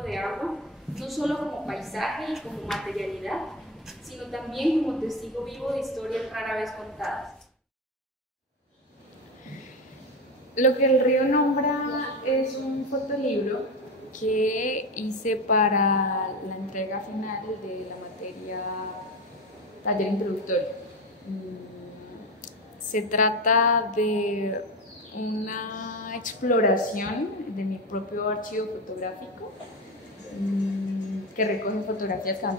cuerpo de agua, no solo como paisaje y como materialidad, sino también como testigo vivo de historias rara vez contadas. Lo que el río nombra es un fotolibro que hice para la entrega final de la materia taller introductorio. Se trata de una exploración de mi propio archivo fotográfico que recoge fotografías que van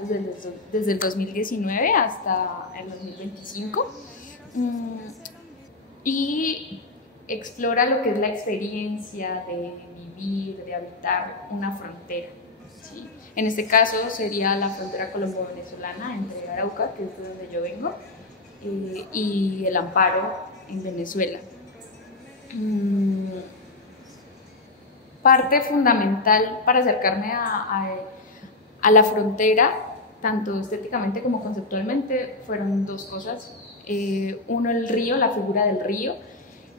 desde el 2019 hasta el 2025 y explora lo que es la experiencia de vivir, de habitar una frontera, ¿sí? En este caso sería la frontera colombo-venezolana entre Arauca, que es de donde yo vengo, y el Amparo en Venezuela. Parte fundamental para acercarme a la frontera, tanto estéticamente como conceptualmente, fueron dos cosas. Uno, el río, la figura del río,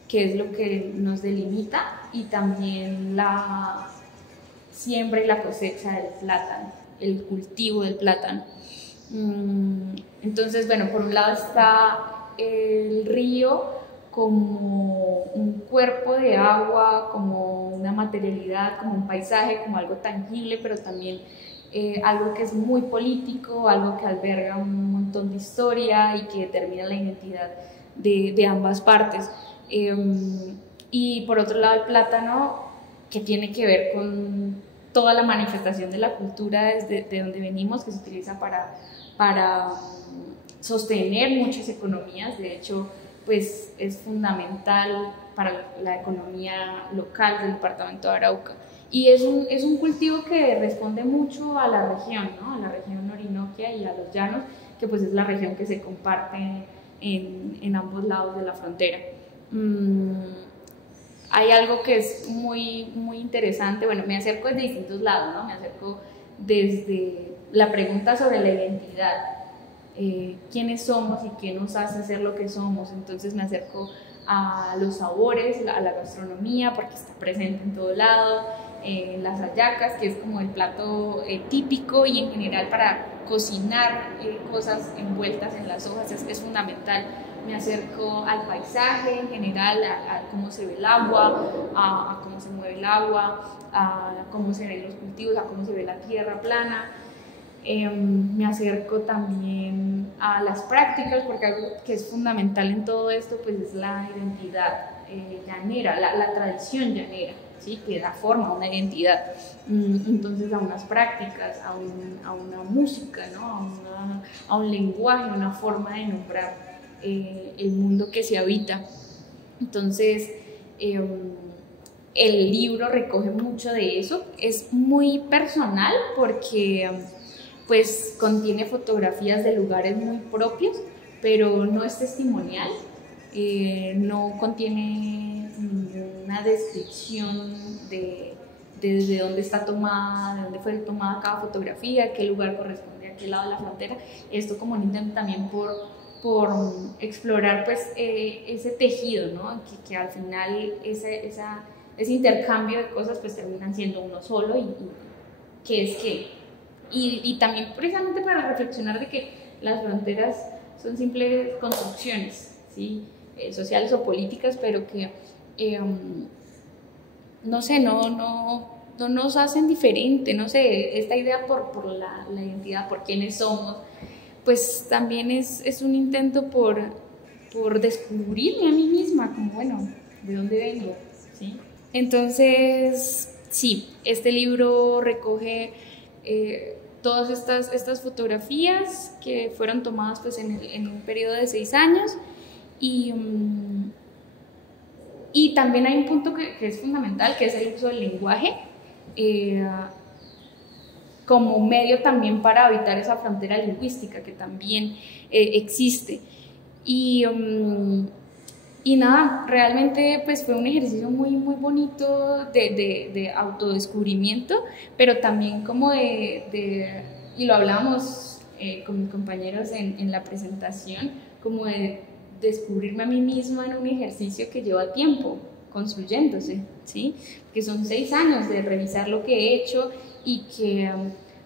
que es lo que nos delimita, y también la siembra y la cosecha del plátano, el cultivo del plátano. Entonces, bueno, por un lado está el río como un cuerpo de agua, como una materialidad, como un paisaje, como algo tangible, pero también algo que es muy político, algo que alberga un montón de historia y que determina la identidad de ambas partes. Y por otro lado el plátano, que tiene que ver con toda la manifestación de la cultura de donde venimos, que se utiliza para sostener muchas economías. De hecho, pues es fundamental para la economía local del departamento de Arauca. Y es un cultivo que responde mucho a la región, ¿no? A la región Orinoquia y a los llanos, que pues es la región que se comparte en ambos lados de la frontera. Hay algo que es muy, muy interesante. Bueno, me acerco desde distintos lados, ¿no? Me acerco desde la pregunta sobre la identidad, quiénes somos y qué nos hace ser lo que somos. Entonces me acerco a los sabores, a la gastronomía, porque está presente en todo lado, las hallacas, que es como el plato típico, y en general para cocinar cosas envueltas en las hojas es fundamental. Me acerco al paisaje en general, a cómo se ve el agua, a cómo se mueve el agua, a cómo se ven los cultivos, a cómo se ve la tierra plana. Me acerco también a las prácticas, porque algo que es fundamental en todo esto pues es la identidad llanera, la tradición llanera, ¿sí? Que da forma a una identidad. Entonces a unas prácticas, a una música, ¿no? a un lenguaje, una forma de nombrar el mundo que se habita. Entonces el libro recoge mucho de eso. Es muy personal porque pues contiene fotografías de lugares muy propios, pero no es testimonial, no contiene ninguna descripción de desde dónde está tomada, de dónde fue tomada cada fotografía, qué lugar corresponde a qué lado de la frontera. Esto como un intento también por explorar pues ese tejido, ¿no? Que al final ese intercambio de cosas pues terminan siendo uno solo, y qué es qué. Y también precisamente para reflexionar de que las fronteras son simples construcciones, ¿sí? Sociales o políticas, pero que no sé, no nos hacen diferente, no sé, esta idea por la identidad, por quiénes somos, pues también es un intento por descubrirme a mí misma, como bueno, ¿de dónde vengo? ¿Sí? Entonces, sí, este libro recoge todas estas fotografías que fueron tomadas pues en un periodo de 6 años, y también hay un punto que es fundamental, que es el uso del lenguaje como medio también para evitar esa frontera lingüística que también existe. Y nada, realmente pues fue un ejercicio muy, muy bonito de autodescubrimiento, pero también como y lo hablamos con mis compañeros en la presentación, como de descubrirme a mí misma en un ejercicio que lleva tiempo, construyéndose, ¿sí? Que son 6 años de revisar lo que he hecho y que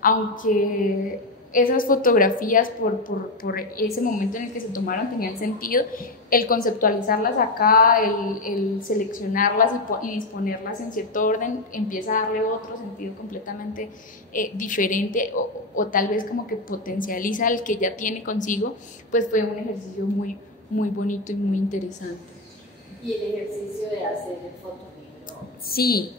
aunque esas fotografías por ese momento en el que se tomaron tenían sentido, el conceptualizarlas acá, el seleccionarlas y disponerlas en cierto orden empieza a darle otro sentido completamente diferente o tal vez como que potencializa el que ya tiene consigo, pues fue un ejercicio muy, muy bonito y muy interesante. ¿Y el ejercicio de hacer el fotolibro? Sí.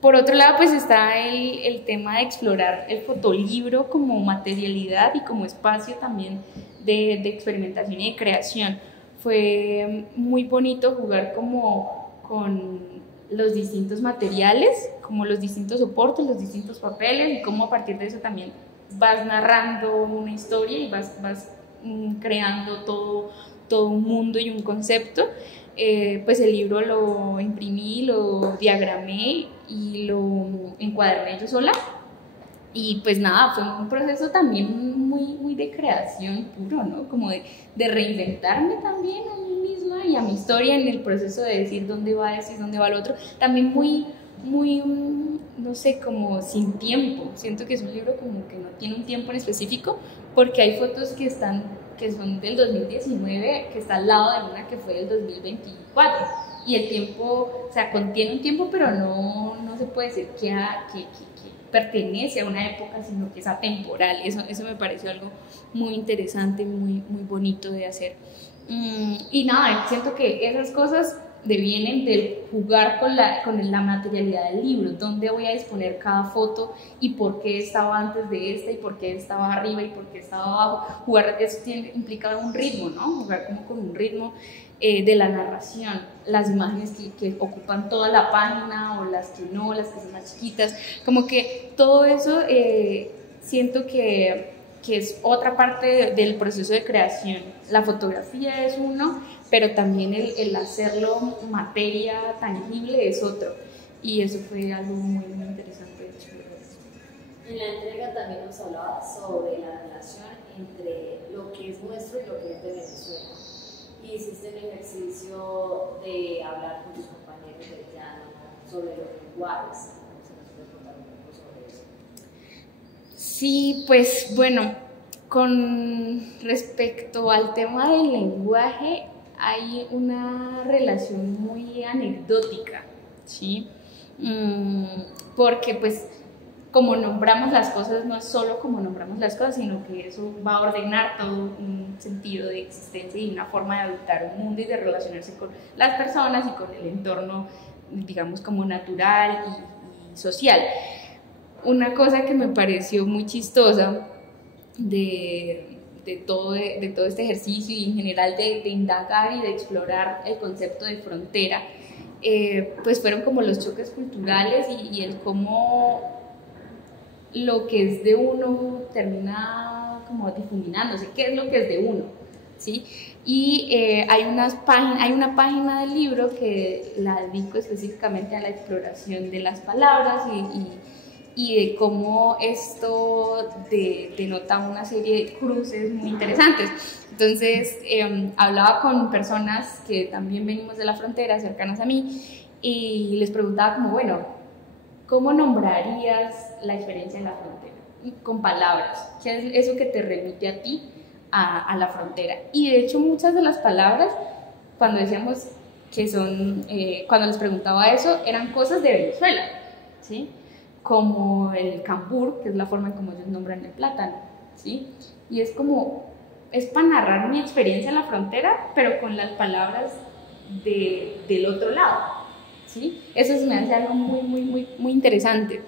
Por otro lado, pues está el tema de explorar el fotolibro como materialidad y como espacio también de experimentación y de creación. Fue muy bonito jugar como con los distintos materiales, como los distintos soportes, los distintos papeles y cómo a partir de eso también vas narrando una historia y vas creando todo un mundo y un concepto. Pues el libro lo imprimí, lo diagramé y lo encuaderné yo sola y pues nada, fue un proceso también muy de creación puro, ¿no? Como de reinventarme también a mí misma y a mi historia en el proceso de decir dónde va esto y dónde va lo otro, también muy no sé, como sin tiempo. Siento que es un libro como que no tiene un tiempo en específico porque hay fotos que son del 2019, que está al lado de una que fue del 2024 y el tiempo, o sea, contiene un tiempo pero no se puede decir que pertenece a una época, sino que es atemporal. Eso me pareció algo muy interesante, muy bonito de hacer. Y nada, siento que esas cosas devienen del jugar con la materialidad del libro, dónde voy a disponer cada foto y por qué estaba antes de esta y por qué estaba arriba y por qué estaba abajo. Jugar, eso implica un ritmo, ¿no? Jugar como con un ritmo de la narración, las imágenes que ocupan toda la página o las que no, las que son más chiquitas, como que todo eso siento que es otra parte del proceso de creación. La fotografía es uno, pero también el hacerlo materia tangible es otro, y eso fue algo muy interesante de hecho. En la entrega también nos hablaba sobre la relación entre lo que es nuestro y lo que es de Venezuela, y hiciste el ejercicio de hablar con tus compañeros del llano sobre los lenguajes. ¿Se nos puede contar un poco sobre eso? Sí, pues bueno, con respecto al tema del lenguaje hay una relación muy anecdótica, ¿sí? Porque pues como nombramos las cosas, no es solo como nombramos las cosas, sino que eso va a ordenar todo un sentido de existencia y una forma de habitar un mundo y de relacionarse con las personas y con el entorno, digamos, como natural y social. Una cosa que me pareció muy chistosa de todo este ejercicio y en general de indagar y de explorar el concepto de frontera, pues fueron como los choques culturales y el cómo lo que es de uno termina como difuminándose, qué es lo que es de uno, ¿sí? Y hay una página del libro que la dedico específicamente a la exploración de las palabras y de cómo esto denota una serie de cruces muy interesantes. Entonces, hablaba con personas que también venimos de la frontera, cercanas a mí, y les preguntaba como, bueno, ¿cómo nombrarías la experiencia en la frontera? Con palabras. ¿Qué es eso que te remite a ti a la frontera? Y de hecho muchas de las palabras, cuando decíamos que son, cuando les preguntaba eso, eran cosas de Venezuela, ¿sí? Como el cambur, que es la forma en como ellos nombran el plátano, ¿sí? Y es como, es para narrar mi experiencia en la frontera, pero con las palabras del otro lado, ¿sí? Eso se me hace algo muy interesante.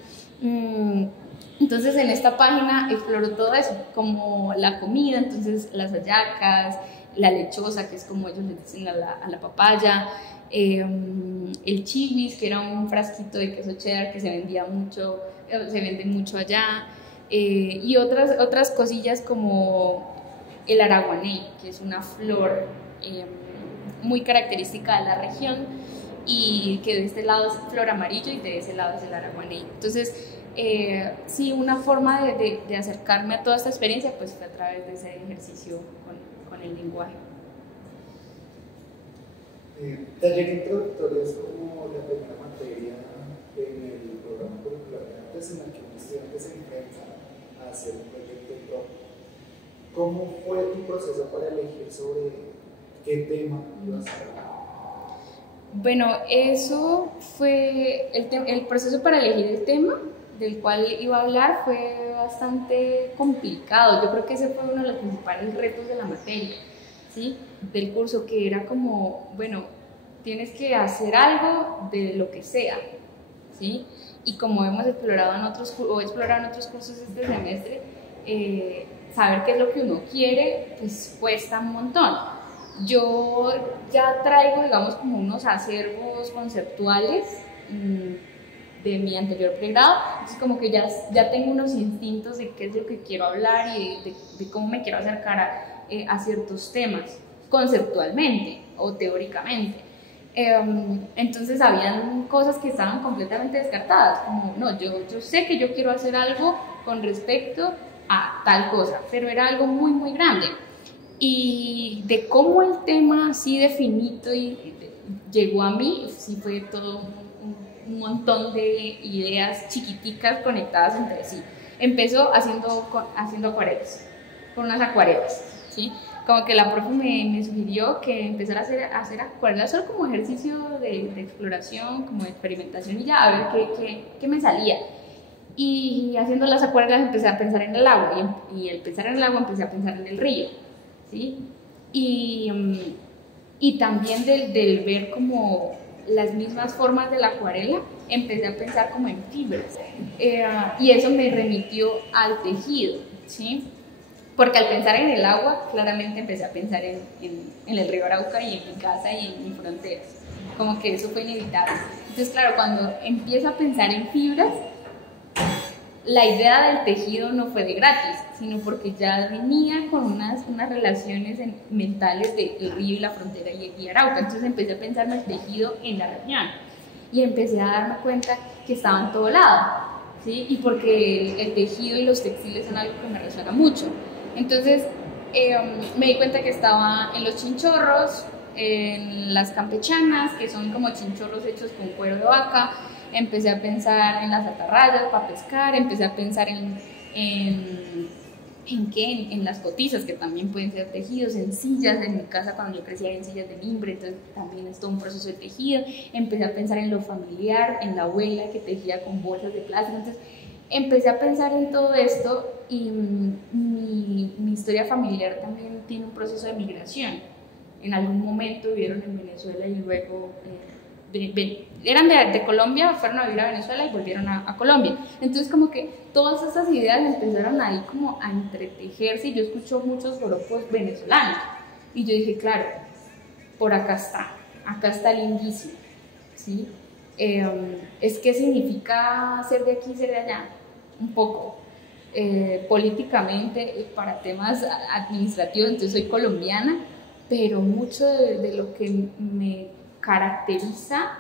Entonces en esta página exploro todo eso, como la comida, entonces las hallacas, la lechosa, que es como ellos le dicen a la papaya, el chivis, que era un frasquito de queso cheddar que se vendía mucho, se vende mucho allá, y otras cosillas como el araguaney, que es una flor muy característica de la región, y que de este lado es flor amarillo y de ese lado es el araguaney. Entonces, sí, una forma de acercarme a toda esta experiencia pues fue a través de ese ejercicio con el lenguaje. Taller introductorio es como la primera materia en el programa curricular de artes en el que un estudiante se enfrenta a hacer un proyecto propio. ¿Cómo fue tu proceso para elegir sobre qué tema ibas a hablar? Bueno, eso fue el proceso para elegir el tema del cual iba a hablar fue bastante complicado. Yo creo que ese fue uno de los principales retos de la materia, ¿sí? Del curso, que era como, bueno, tienes que hacer algo de lo que sea, ¿sí? Y como hemos explorado en otros cursos este semestre, saber qué es lo que uno quiere, pues cuesta un montón. Yo ya traigo, digamos, como unos acervos conceptuales de mi anterior pregrado, entonces como que ya tengo unos instintos de qué es lo que quiero hablar y de cómo me quiero acercar a ciertos temas, conceptualmente o teóricamente. Entonces habían cosas que estaban completamente descartadas, como no, yo sé que yo quiero hacer algo con respecto a tal cosa, pero era algo muy, muy grande. Y de cómo el tema así definido llegó a mí, sí fue todo un montón de ideas chiquiticas conectadas entre sí. Empezó haciendo acuarelas, con unas acuarelas, ¿sí? Como que la profe me sugirió que empezara a hacer acuarelas solo como ejercicio de exploración, como de experimentación y ya, a ver qué me salía. Y haciendo las acuarelas empecé a pensar en el agua y al pensar en el agua empecé a pensar en el río, ¿sí? Y también del ver como las mismas formas de la acuarela, empecé a pensar como en fibras. Y eso me remitió al tejido, ¿sí? Porque al pensar en el agua, claramente empecé a pensar en el río Arauca y en mi casa y en mis fronteras. Como que eso fue inevitable. Entonces, claro, cuando empiezo a pensar en fibras, la idea del tejido no fue de gratis, sino porque ya venía con unas relaciones mentales del río y la frontera y Arauca. Entonces empecé a pensar en el tejido en la región y empecé a darme cuenta que estaba en todo lado, ¿sí? Y porque el tejido y los textiles son algo que me resuena mucho. Entonces me di cuenta que estaba en los chinchorros, en las campechanas, que son como chinchorros hechos con cuero de vaca. Empecé a pensar en las atarrayas para pescar, empecé a pensar en las cotizas, que también pueden ser tejidos, en sillas. En mi casa cuando yo crecía en sillas de mimbre, entonces también es todo un proceso de tejido. Empecé a pensar en lo familiar, en la abuela que tejía con bolsas de plástico. Entonces empecé a pensar en todo esto y mi historia familiar también tiene un proceso de migración. En algún momento vivieron en Venezuela y luego eran de Colombia, fueron a vivir a Venezuela y volvieron a Colombia. Entonces como que todas estas ideas empezaron ahí como a entretejerse y yo escucho muchos joropos venezolanos y yo dije, claro, por acá está lindísimo, ¿sí? Es que significa ser de aquí, ser de allá, un poco. Políticamente, para temas administrativos, entonces soy colombiana, pero mucho de lo que me caracteriza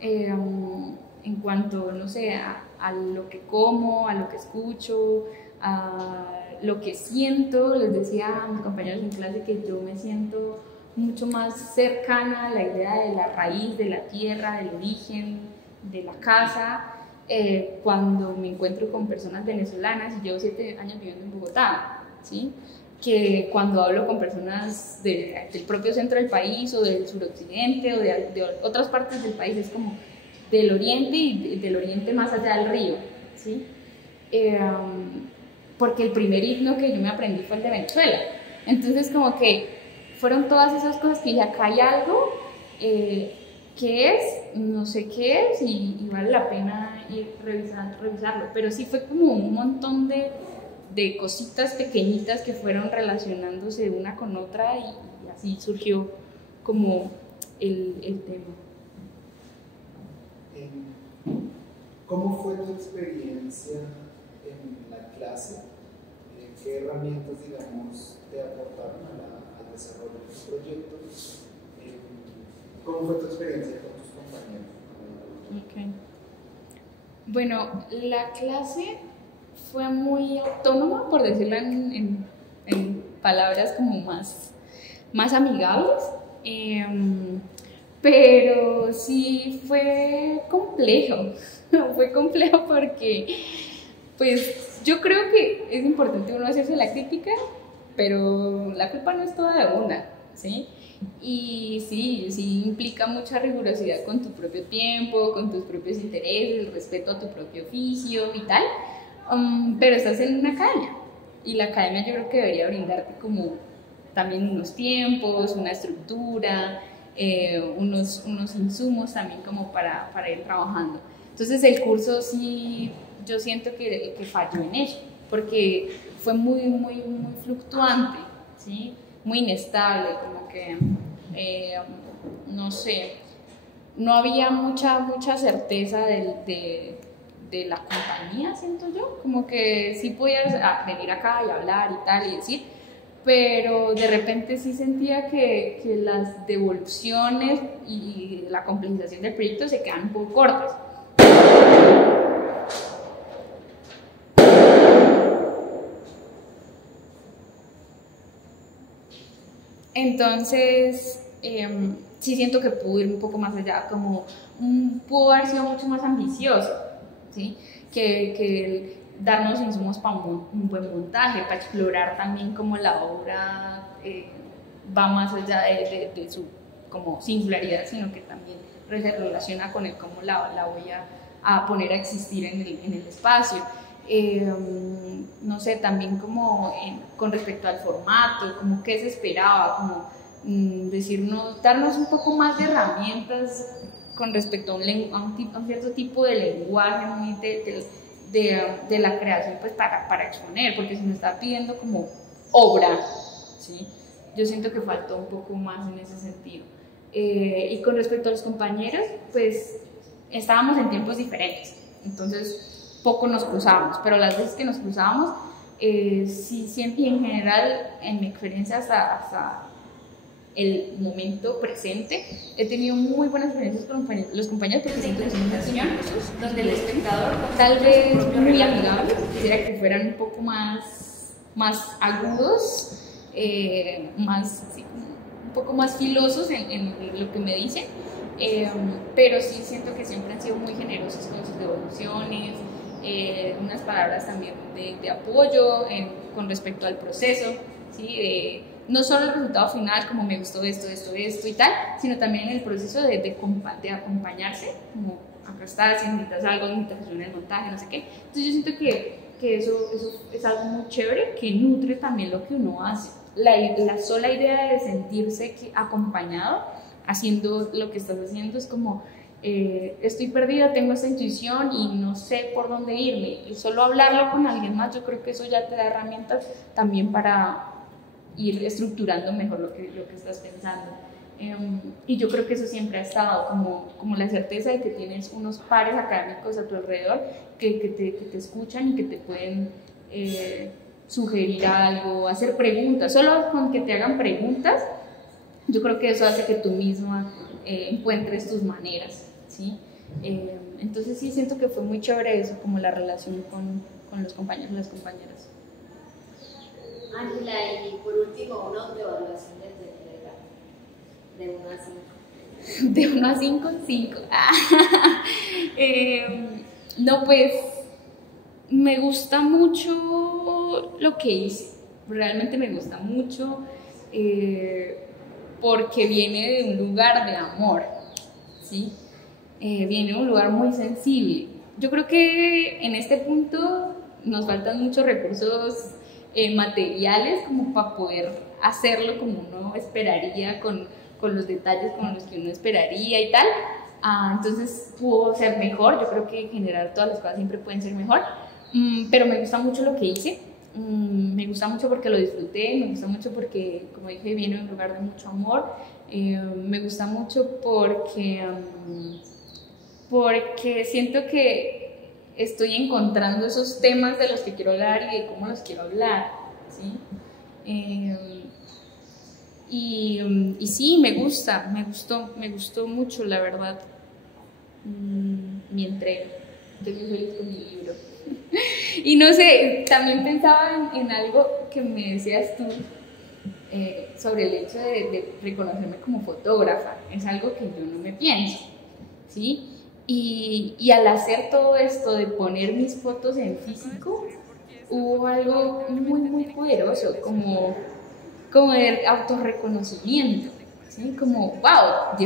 en cuanto, no sé, a lo que como, a lo que escucho, a lo que siento. Les decía a mis compañeros en clase que yo me siento mucho más cercana a la idea de la raíz, de la tierra, del origen, de la casa, cuando me encuentro con personas venezolanas, y llevo 7 años viviendo en Bogotá, ¿sí? Que cuando hablo con personas del propio centro del país o del suroccidente o de otras partes del país, es como del oriente y del oriente más allá del río, ¿sí? Porque el primer himno que yo me aprendí fue el de Venezuela. Entonces como que fueron todas esas cosas que ya acá hay algo, ¿qué es? No sé qué es y vale la pena ir revisarlo. Pero sí fue como un montón de cositas pequeñitas que fueron relacionándose una con otra y así surgió como el tema. ¿Cómo fue tu experiencia en la clase? ¿Qué herramientas, digamos, te aportaron al desarrollo de tus proyectos? ¿Cómo fue tu experiencia con tus compañeros? Okay. Bueno, la clase fue muy autónoma, por decirlo en palabras como más amigables, pero sí fue complejo, fue complejo porque pues yo creo que es importante uno hacerse la crítica, pero la culpa no es toda de una, ¿sí? Y sí, sí implica mucha rigurosidad con tu propio tiempo, con tus propios intereses, el respeto a tu propio oficio y tal, pero estás en una academia y la academia yo creo que debería brindarte como también unos tiempos, una estructura, unos insumos también como para ir trabajando. Entonces el curso sí, yo siento que falló en eso, porque fue muy fluctuante, ¿sí? Muy inestable, como que, no sé, no había mucha certeza de la compañía, siento yo, como que sí podías venir acá y hablar y tal y decir, pero de repente sí sentía que las devoluciones y la complejización del proyecto se quedan un poco cortas. Entonces, sí siento que pudo ir un poco más allá, como pudo haber sido mucho más ambicioso, ¿sí? Que darnos insumos para un buen montaje, para explorar también cómo la obra va más allá de su como singularidad, sino que también se relaciona con el cómo la voy a poner a existir en el espacio. No sé, también como con respecto al formato, como qué se esperaba, como darnos un poco más de herramientas con respecto a un cierto tipo de lenguaje muy de la creación, pues para exponer, porque se me está pidiendo como obra, ¿sí? Yo siento que faltó un poco más en ese sentido. Y con respecto a los compañeros, pues estábamos en tiempos diferentes, entonces poco nos cruzábamos, pero las veces que nos cruzábamos, sí, siempre y en general, en mi experiencia hasta el momento presente, he tenido muy buenas experiencias con los compañeros porque siento que son una sesión donde el espectador tal vez muy amigable, quisiera que fueran un poco más agudos, sí, un poco más filosos en lo que me dicen, pero sí siento que siempre han sido muy generosos con sus devoluciones, unas palabras también de apoyo con respecto al proceso, ¿sí? No solo el resultado final, como me gustó esto y tal, sino también el proceso de acompañarse, como acá estás, si necesitas algo, necesitas ayuda en el montaje, no sé qué. Entonces yo siento que eso es algo muy chévere, que nutre también lo que uno hace. La sola idea de sentirse acompañado haciendo lo que estás haciendo es como estoy perdida, tengo esta intuición y no sé por dónde irme, y solo hablarlo con alguien más, yo creo que eso ya te da herramientas también para ir estructurando mejor lo que estás pensando. Y yo creo que eso siempre ha estado como la certeza de que tienes unos pares académicos a tu alrededor que te escuchan y que te pueden sugerir algo, hacer preguntas. Solo con que te hagan preguntas, yo creo que eso hace que tú misma encuentres tus maneras, ¿sí? Entonces sí siento que fue muy chévere eso, como la relación con los compañeros y las compañeras. Ángela, y por último, una evaluación de tu entrega, de 1 a 5. De 1 a 5, 5. No, pues me gusta mucho lo que hice, realmente me gusta mucho, porque viene de un lugar de amor, ¿sí? Viene de un lugar muy sensible. Yo creo que en este punto nos faltan muchos recursos materiales como para poder hacerlo como uno esperaría, con los detalles como los que uno esperaría y tal. Entonces pudo ser mejor. Yo creo que en general todas las cosas siempre pueden ser mejor, pero me gusta mucho lo que hice. Me gusta mucho porque lo disfruté, me gusta mucho porque, como dije, viene de un lugar de mucho amor. Me gusta mucho porque siento que estoy encontrando esos temas de los que quiero hablar y de cómo los quiero hablar, ¿sí? Y sí, me gustó mucho, la verdad, mi entrega. Yo soy feliz con mi libro. Y no sé, también pensaba en algo que me decías tú, sobre el hecho de reconocerme como fotógrafa. Es algo que yo no me pienso, ¿sí? Y al hacer todo esto de poner mis fotos en físico, hubo algo muy, muy poderoso, como de autorreconocimiento, ¿sí? Como, wow,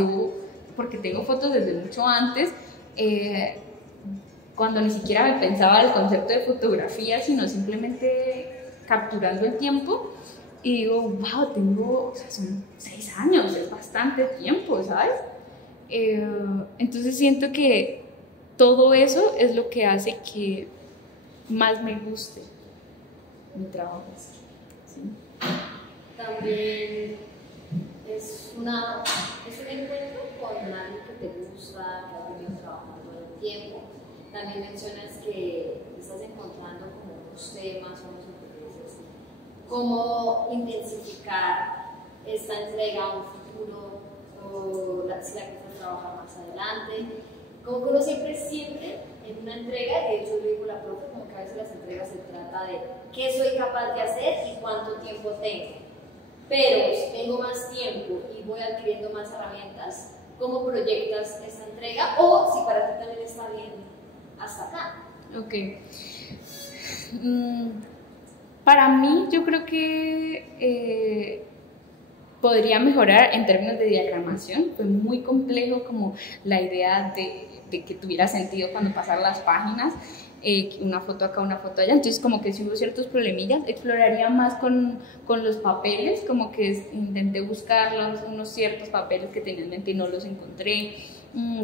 porque tengo fotos desde mucho antes, cuando ni siquiera me pensaba el concepto de fotografía, sino simplemente capturando el tiempo, y digo, wow, o sea, son 6 años, es bastante tiempo, ¿sabes? Entonces siento que todo eso es lo que hace que más me guste mi trabajo. ¿Sí? También es un encuentro con alguien que te gusta, que has venido trabajando en el tiempo. También mencionas que estás encontrando como unos temas, unos intereses, cómo intensificar esta entrega a un futuro, o si la quieres trabajar más adelante. Como que uno siempre siente en una entrega, de hecho yo digo la profe, como que a veces las entregas se trata de qué soy capaz de hacer y cuánto tiempo tengo. Pero si tengo más tiempo y voy adquiriendo más herramientas, ¿cómo proyectas esta entrega? O si para ti también está bien hasta acá. Ok. Para mí, yo creo que podría mejorar en términos de diagramación. Fue muy complejo como la idea de que tuviera sentido cuando pasar las páginas, una foto acá, una foto allá. Entonces como que si hubo ciertos problemillas, exploraría más con los papeles, como que intenté buscar unos ciertos papeles que tenía en mente y no los encontré.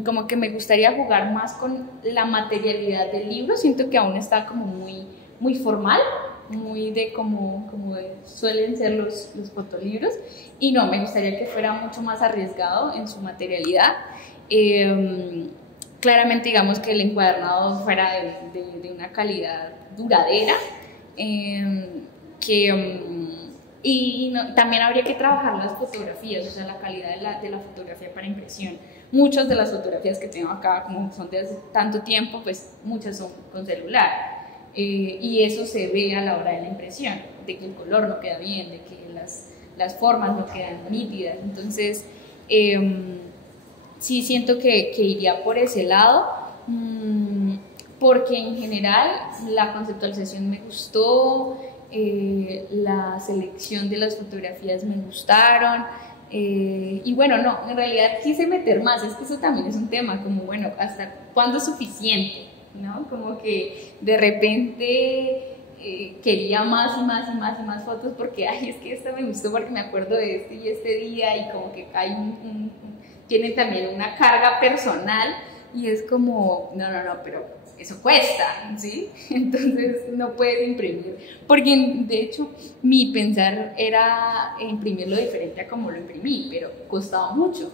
Como que me gustaría jugar más con la materialidad del libro. Siento que aún está como muy, muy formal, muy de como suelen ser los fotolibros, y no, me gustaría que fuera mucho más arriesgado en su materialidad. Claramente, digamos que el encuadernado fuera de una calidad duradera, también habría que trabajar las fotografías, o sea, la calidad de la fotografía para impresión. Muchas de las fotografías que tengo acá, como son de hace tanto tiempo, pues muchas son con celular, y eso se ve a la hora de la impresión, de que el color no queda bien, de que las formas no quedan nítidas. Entonces sí siento que iría por ese lado, porque en general la conceptualización me gustó, la selección de las fotografías me gustaron, y bueno, no, en realidad quise meter más. Es que eso también es un tema, como bueno, ¿hasta cuándo es suficiente? ¿No? Como que de repente quería más y más y más y más fotos, porque ay, es que esta me gustó porque me acuerdo de este y este día, y como que hay tiene también una carga personal, y es como, no, pero eso cuesta, ¿sí? Entonces no puedes imprimir, porque de hecho mi pensar era imprimirlo diferente a como lo imprimí, pero costaba mucho,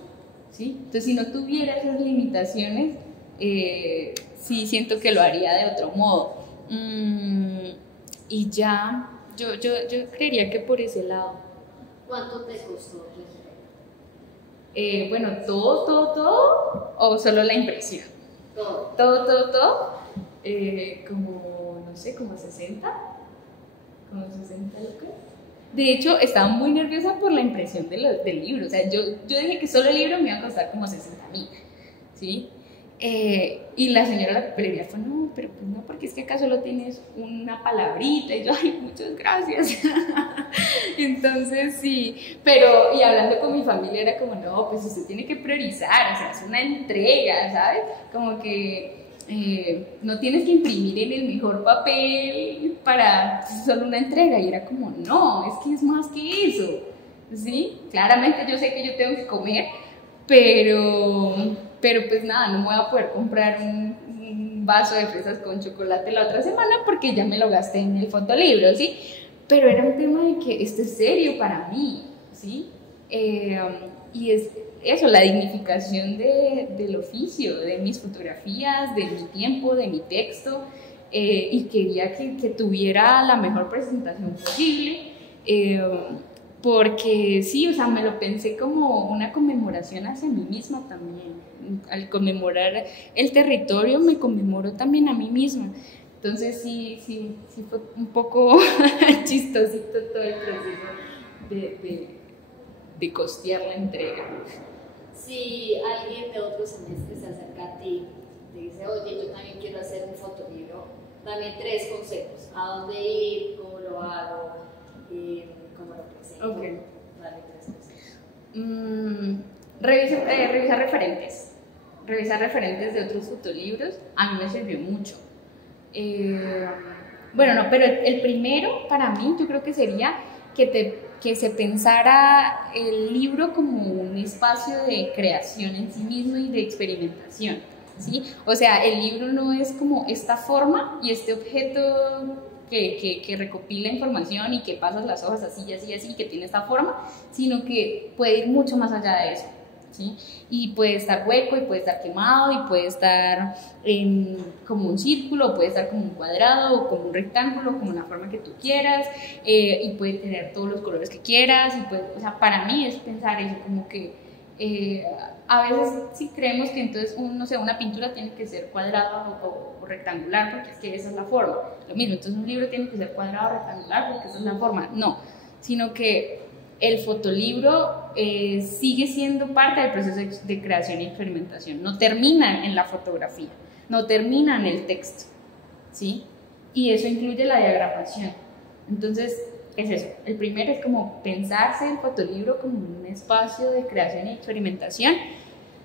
¿sí? Entonces si no tuviera esas limitaciones, sí siento que lo haría de otro modo. Y ya, yo creería que por ese lado. ¿Cuánto te costó? Bueno, todo, o solo la impresión. Todo, como, no sé, como 60 lucas. De hecho, estaba muy nerviosa por la impresión del libro. O sea, yo dije que solo el libro me iba a costar como 60.000, ¿sí? Y la señora la papelería fue, no, pero pues no, porque es que acá solo tienes una palabrita. Y yo, ay, muchas gracias. Entonces sí, pero y hablando con mi familia era como, no, pues usted tiene que priorizar, o sea, es una entrega, ¿sabes? Como que no tienes que imprimir en el mejor papel para solo una entrega. Y era como, no, es que es más que eso, ¿sí? Claramente yo sé que yo tengo que comer, pero pues nada, no me voy a poder comprar un vaso de fresas con chocolate la otra semana porque ya me lo gasté en el fotolibro, ¿sí? Pero era un tema de que esto es serio para mí, ¿sí? Y es eso, la dignificación del oficio, de mis fotografías, de mi tiempo, de mi texto, y quería que tuviera la mejor presentación posible, porque sí, o sea, me lo pensé como una conmemoración hacia mí misma también. Al conmemorar el territorio me conmemoro también a mí misma. Entonces sí fue un poco chistosito todo el proceso de costear la entrega. Si alguien de otro semestre se acerca a ti, te dice, oye, yo también quiero hacer un fotolibro, dame 3 consejos. ¿A dónde ir? ¿Cómo lo hago? ¿Cómo lo presento? Okay. Dale 3 consejos. Revisar referentes. Revisar referentes de otros fotolibros a mí me sirvió mucho. Bueno, no, pero el primero para mí yo creo que sería que se pensara el libro como un espacio de creación en sí mismo y de experimentación, ¿sí? O sea, el libro no es como esta forma y este objeto que recopila información y que pasas las hojas así, así, así, que tiene esta forma, sino que puede ir mucho más allá de eso, ¿sí? Y puede estar hueco, y puede estar quemado, y puede estar como un círculo, o puede estar como un cuadrado, o como un rectángulo, como una forma que tú quieras, y puede tener todos los colores que quieras, y puede, o sea, para mí es pensar eso, como que a veces sí creemos que entonces, no sé, una pintura tiene que ser cuadrada o rectangular, porque es que esa es la forma. Lo mismo, entonces un libro tiene que ser cuadrado o rectangular, porque esa es la forma. No, sino que el fotolibro sigue siendo parte del proceso de creación y experimentación. No termina en la fotografía, no termina en el texto, ¿sí? Y eso incluye la diagramación. Entonces, es eso. El primero es como pensarse el fotolibro como un espacio de creación y experimentación.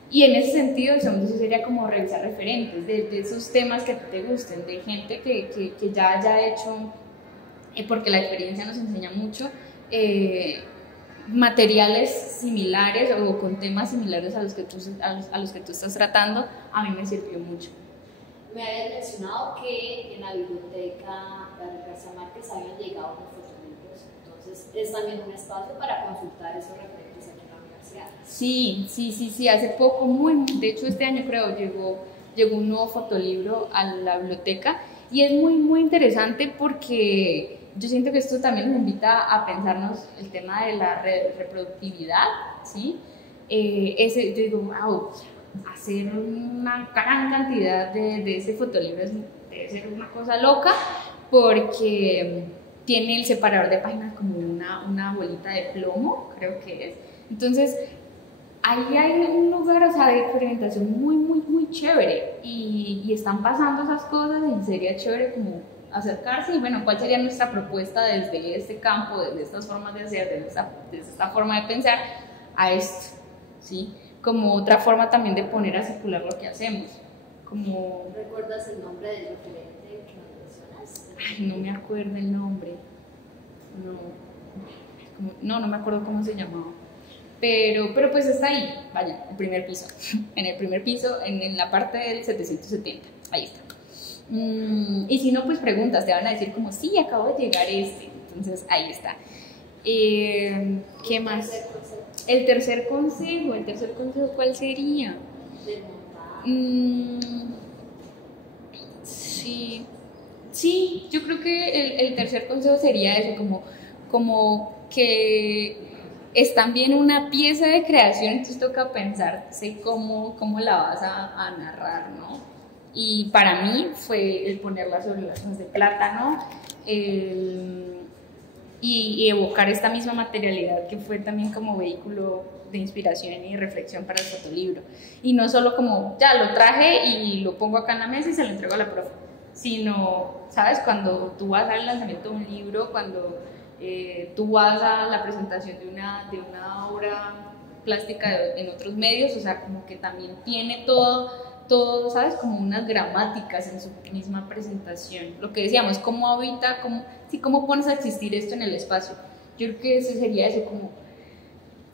Y en ese sentido, el segundo sería como revisar referentes de esos temas que te gusten, de gente que ya haya hecho, porque la experiencia nos enseña mucho, materiales similares o con temas similares a los que tú estás tratando. A mí me sirvió mucho. Me habías mencionado que en la biblioteca García Márquez habían llegado los fotolibros, entonces es también un espacio para consultar esos referentes aquí en la universidad. Sí, hace poco, de hecho este año creo, llegó un nuevo fotolibro a la biblioteca y es muy interesante porque yo siento que esto también nos invita a pensarnos el tema de la reproductividad, ¿sí? Yo digo, wow, hacer una gran cantidad de ese fotolibro debe ser una cosa loca porque tiene el separador de páginas como una bolita de plomo, creo que es. Entonces, ahí hay un lugar, o sea, de experimentación muy chévere y están pasando esas cosas y sería chévere como acercarse y bueno, ¿cuál sería nuestra propuesta desde este campo, desde estas formas de hacer, desde esta forma de pensar a esto, ¿sí? Como otra forma también de poner a circular lo que hacemos. Como... ¿Recuerdas el nombre del referente que nos mencionas? Ay, no me acuerdo el nombre. No me acuerdo cómo se llamaba. Pero pues está ahí, vaya, el primer piso. En el primer piso, en la parte del 770. Ahí está. Y si no, pues preguntas, te van a decir como, sí, acabo de llegar entonces ahí está. ¿Qué más? El tercer consejo, ¿cuál sería? Sí, yo creo que el tercer consejo sería eso, como que es también una pieza de creación, entonces toca pensarse cómo la vas a narrar, ¿no? Y para mí fue el ponerla sobre las hojas de plátano y evocar esta misma materialidad que fue también como vehículo de inspiración y reflexión para el fotolibro. Y no solo como, ya lo traje y lo pongo acá en la mesa y se lo entrego a la profe, sino, ¿sabes? Cuando tú vas al lanzamiento de un libro, cuando tú vas a la presentación de una obra plástica en otros medios, o sea, como que también tiene todo, ¿sabes? Como unas gramáticas en su misma presentación. Lo que decíamos, cómo habita, cómo pones a existir esto en el espacio. Yo creo que ese sería eso, como,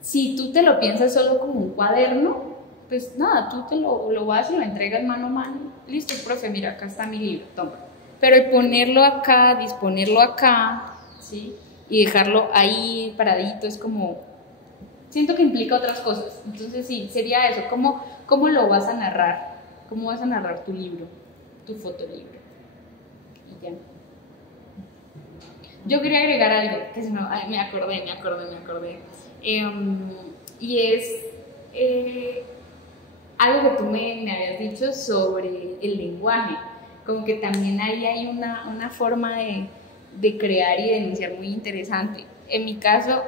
si tú te lo piensas solo como un cuaderno, pues nada, tú te lo vas y lo entregas mano a mano. Listo, profe, mira, acá está mi libro, toma. Pero el ponerlo acá, disponerlo acá, ¿sí? Y dejarlo ahí paradito, es como, siento que implica otras cosas. Entonces sí, sería eso, ¿cómo lo vas a narrar? ¿Cómo vas a narrar tu libro, tu fotolibro? Y ya. Yo quería agregar algo, que si no, me acordé. Y es algo que tú me habías dicho sobre el lenguaje. Como que también ahí hay una forma de crear y de enunciar muy interesante. En mi caso,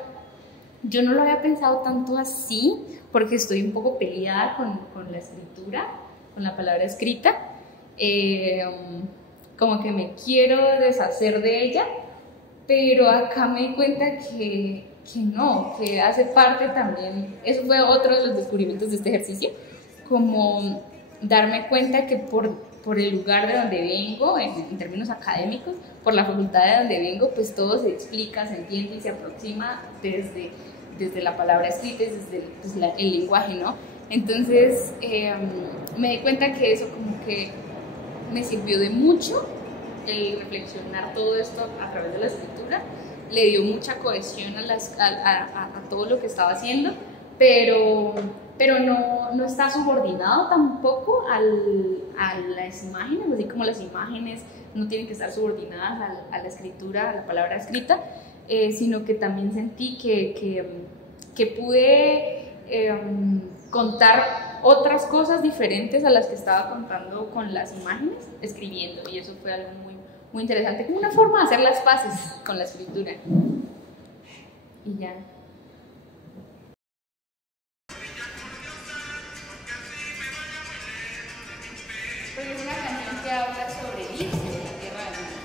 Yo no lo había pensado tanto así, porque estoy un poco peleada con la escritura, con la palabra escrita. Como que me quiero deshacer de ella, pero acá me di cuenta que no, que hace parte también, eso fue otro de los descubrimientos de este ejercicio, como darme cuenta que por el lugar de donde vengo, en términos académicos, por la facultad de donde vengo, pues todo se explica, se entiende y se aproxima desde la palabra escrita, desde pues, el lenguaje, ¿no? Entonces me di cuenta que eso como que me sirvió de mucho el reflexionar todo esto a través de la escritura, le dio mucha cohesión a todo lo que estaba haciendo, pero no está subordinado tampoco a las imágenes, así como las imágenes no tienen que estar subordinadas a la escritura, a la palabra escrita, sino que también sentí que pude contar otras cosas diferentes a las que estaba contando con las imágenes, escribiendo, y eso fue algo muy interesante, como una forma de hacer las paces con la escritura. Y ya. Pues es una canción que habla sobre irse de la tierra del mundo.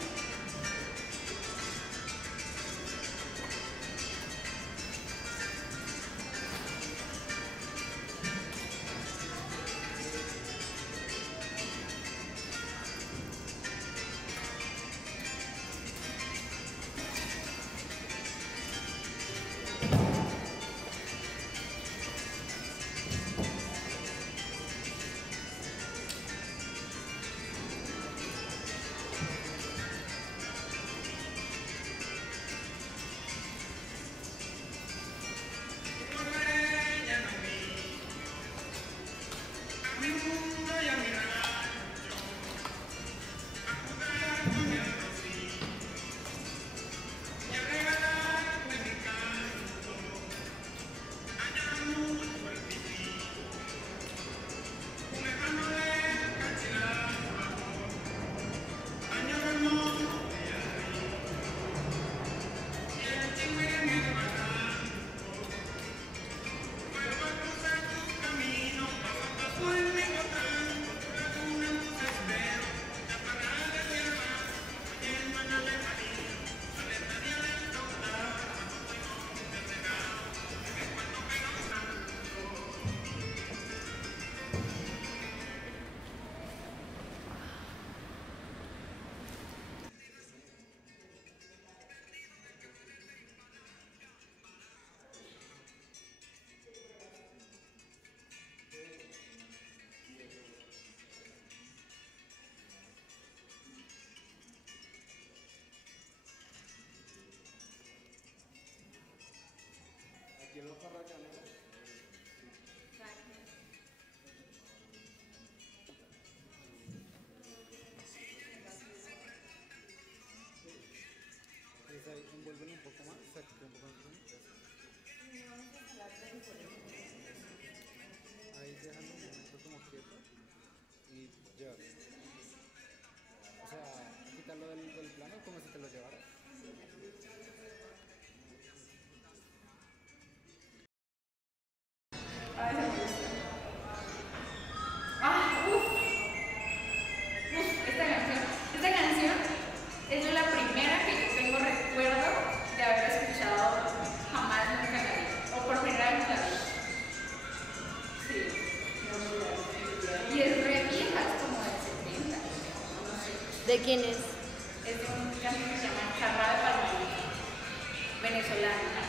Envuelven un poco más, un poco más. Ahí déjalo un momento como quieto y llévalo. O sea, quitarlo del plano como si te lo llevaras. Esta canción es la primera que yo tengo recuerdo de haber escuchado jamás nunca en la vida, o por primera vez en la vida. Sí, y es re vieja, es como del 70, no sé. ¿De quién es? Es de un canto que se llama Charra de Palmarito, venezolano.